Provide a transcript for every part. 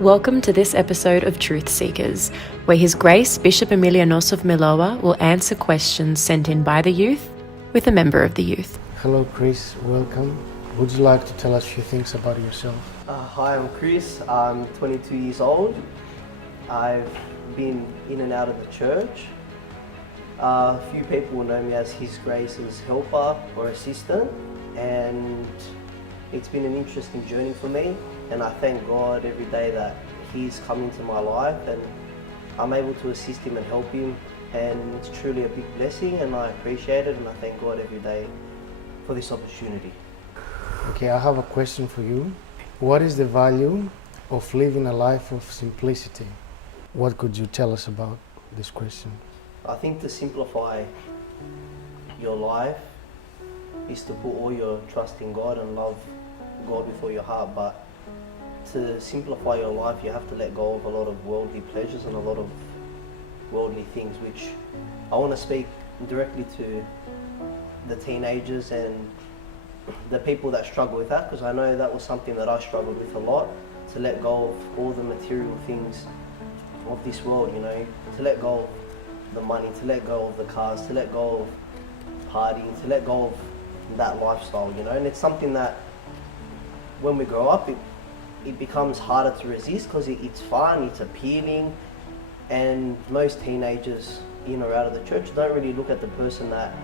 Welcome to this episode of Truth Seekers, where His Grace Bishop Emilianos of Miloa will answer questions sent in by the youth with a member of the youth. Hello Chris, welcome. Would you like to tell us a few things about yourself? Hi, I'm Chris. I'm 22 years old. I've been in and out of the church. A few people will know me as His Grace's helper or assistant, and it's been an interesting journey for me, and I thank God every day that He's come into my life and I'm able to assist Him and help Him, and it's truly a big blessing, and I appreciate it, and I thank God every day for this opportunity. Okay, I have a question for you. What is the value of living a life of simplicity? What could you tell us about this question? I think to simplify your life is to put all your trust in God and love God with all your heart, but to simplify your life you have to let go of a lot of worldly pleasures and a lot of worldly things, which I want to speak directly to the teenagers and the people that struggle with that, because I know that was something that I struggled with a lot, to let go of all the material things of this world, you know, to let go of the money, to let go of the cars, to let go of partying, to let go of that lifestyle, you know. And it's something that when we grow up it becomes harder to resist, because it's fun, it's appealing, and most teenagers in or out of the church don't really look at the person that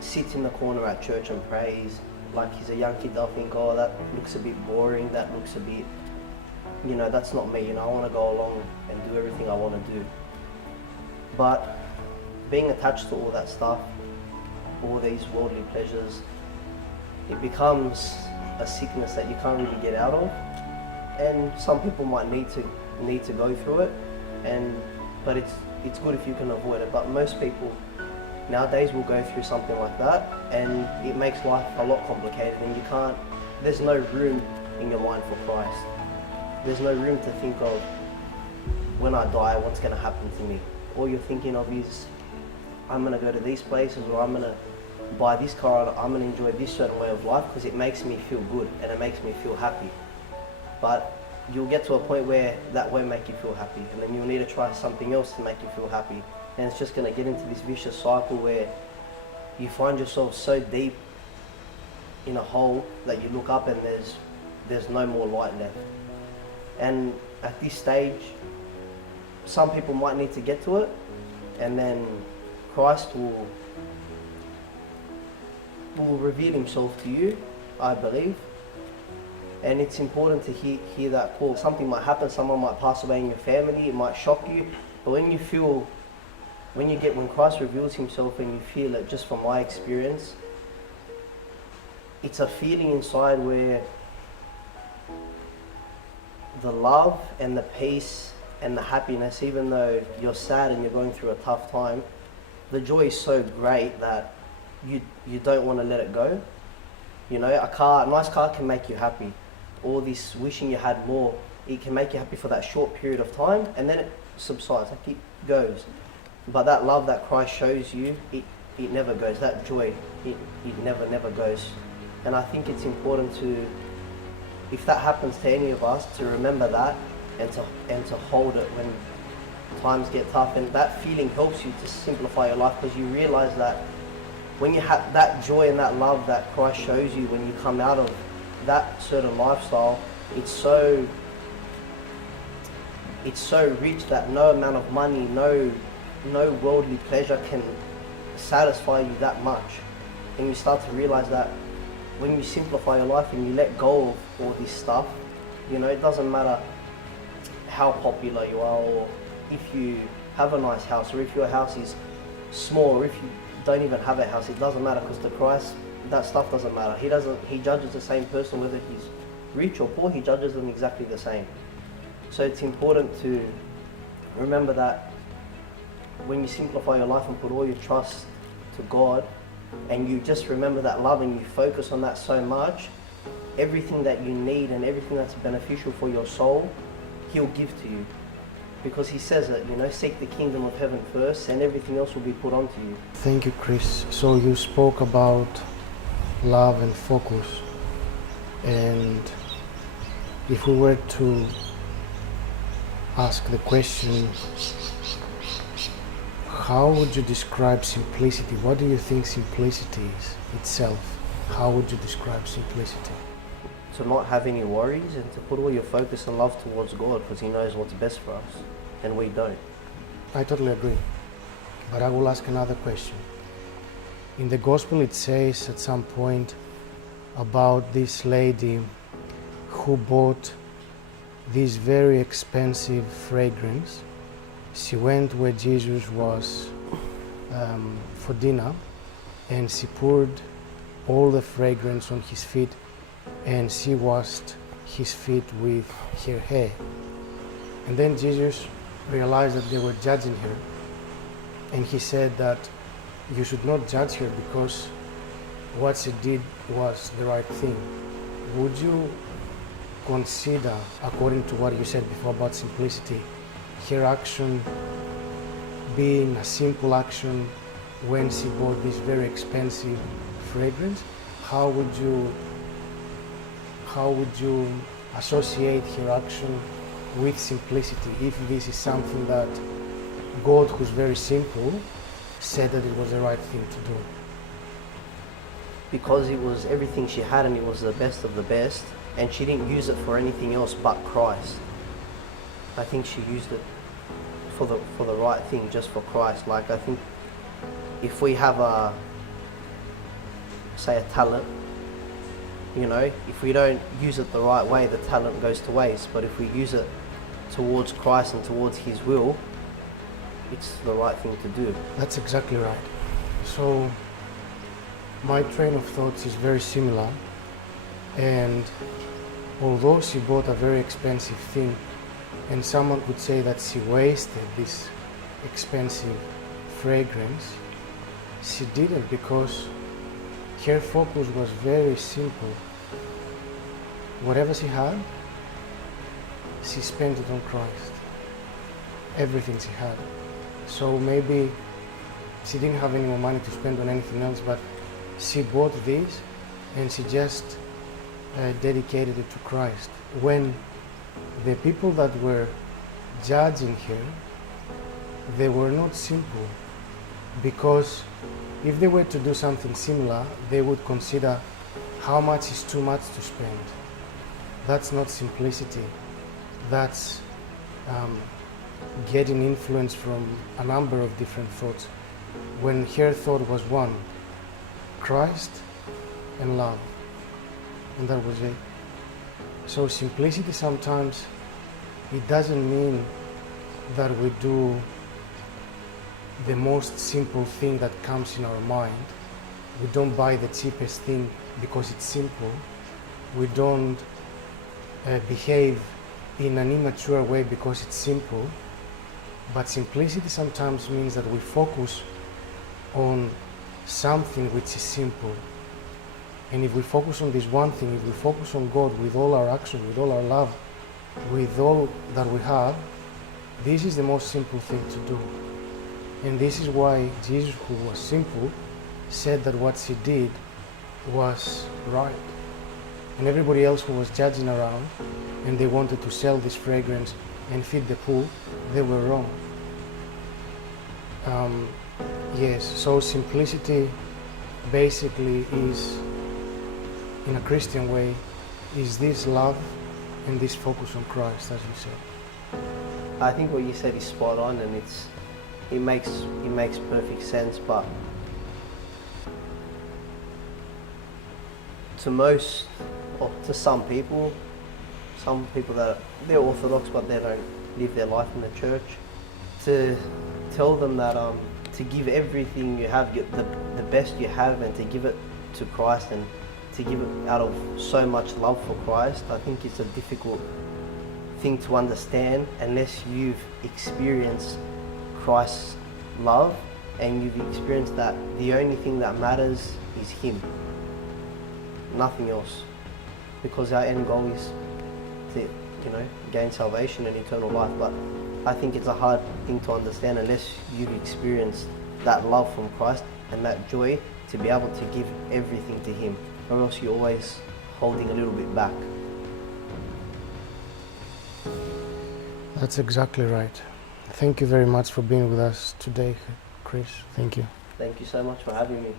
sits in the corner at church and prays like he's a young kid. They'll think, oh, that looks a bit boring, that looks a bit, you know, that's not me, you know, I want to go along and do everything I want to do. But being attached to all that stuff, all these worldly pleasures, it becomes a sickness that you can't really get out of, and some people might need to go through it, but it's good if you can avoid it. But most people nowadays will go through something like that, and it makes life a lot complicated, and there's no room in your mind for Christ. There's no room to think of, when I die, what's going to happen to me. All you're thinking of is, I'm going to go to these places, or I'm going to buy this car, or I'm going to enjoy this certain way of life because it makes me feel good and it makes me feel happy. But you'll get to a point where that won't make you feel happy, and then you'll need to try something else to make you feel happy. And it's just going to get into this vicious cycle where you find yourself so deep in a hole that you look up and there's no more light left. And at this stage, some people might need to get to it, and then Christ will reveal Himself to you, I believe. And it's important to hear that call. Something might happen, someone might pass away in your family, it might shock you, but when Christ reveals Himself and you feel it, just from my experience, it's a feeling inside where the love and the peace and the happiness, even though you're sad and you're going through a tough time, the joy is so great that you don't want to let it go. You know, a nice car can make you happy. All this wishing you had more, it can make you happy for that short period of time, and then it subsides, like it goes. But that love that Christ shows you, it never goes. That joy, it never goes. And I think it's important to, if that happens to any of us, to remember that and to hold it when times get tough. And that feeling helps you to simplify your life, because you realize that when you have that joy and that love that Christ shows you, when you come out of that certain lifestyle, it's so rich that no amount of money, no worldly pleasure can satisfy you that much. And you start to realize that when you simplify your life and you let go of all this stuff, you know, it doesn't matter how popular you are, or if you have a nice house, or if your house is small, or if you don't even have a house, it doesn't matter, because to Christ that stuff doesn't matter. He judges the same person whether he's rich or poor. He judges them exactly the same. So it's important to remember that when you simplify your life and put all your trust to God, and you just remember that love and you focus on that so much, everything that you need and everything that's beneficial for your soul, He'll give to you. Because He says it, you know, seek the kingdom of heaven first and everything else will be put onto you. Thank you, Chris. So you spoke about love and focus, and if we were to ask the question, how would you describe simplicity? What do you think simplicity is itself? How would you describe simplicity? To not have any worries and to put all your focus and love towards God, because He knows what's best for us and we don't. I totally agree. But I will ask another question. In the Gospel it says at some point about this lady who bought this very expensive fragrance. She went where Jesus was for dinner, and she poured all the fragrance on his feet, and she washed his feet with her hair. And then Jesus realized that they were judging her, and he said that you should not judge her because what she did was the right thing. Would you consider, according to what you said before about simplicity, her action being a simple action when she bought this very expensive fragrance? How would you associate her action with simplicity if this is something that God, who's very simple, said that it was the right thing to do? Because it was everything she had and it was the best of the best, and she didn't use it for anything else but Christ. I think she used it for the right thing, just for Christ. Like, I think if we have a talent, you know, if we don't use it the right way, the talent goes to waste. But if we use it towards Christ and towards His will, it's the right thing to do. That's exactly right. So my train of thoughts is very similar, and although she bought a very expensive thing, and someone could say that she wasted this expensive fragrance, she didn't, because her focus was very simple. Whatever she had, she spent it on Christ. Everything she had. So maybe she didn't have any more money to spend on anything else, but she bought this and she just dedicated it to Christ. When the people that were judging her, they were not simple, because if they were to do something similar, they would consider how much is too much to spend. That's not simplicity. That's getting influence from a number of different thoughts, when her thought was one: Christ and love, and that was it. So simplicity, sometimes it doesn't mean that we do the most simple thing that comes in our mind. We don't buy the cheapest thing because it's simple. We don't behave in an immature way because it's simple. But simplicity sometimes means that we focus on something which is simple. And if we focus on this one thing, if we focus on God with all our action, with all our love, with all that we have, this is the most simple thing to do. And this is why Jesus, who was simple, said that what she did was right. And everybody else who was judging around and they wanted to sell this fragrance and feed the poor, they were wrong. Yes, so simplicity basically is, in a Christian way, is this love and this focus on Christ, as you said. I think what you said is spot on, and it makes perfect sense. But to some people that they're Orthodox but they don't live their life in the church, to tell them that to give everything you have, the best you have, and to give it to Christ and to give it out of so much love for Christ, I think it's a difficult thing to understand unless you've experienced Christ's love and you've experienced that the only thing that matters is Him, nothing else, because our end goal is to gain salvation and eternal life. But I think it's a hard thing to understand unless you've experienced that love from Christ and that joy to be able to give everything to Him, or else you're always holding a little bit back. That's exactly right. Thank you very much for being with us today, Chris. Thank you. Thank you so much for having me.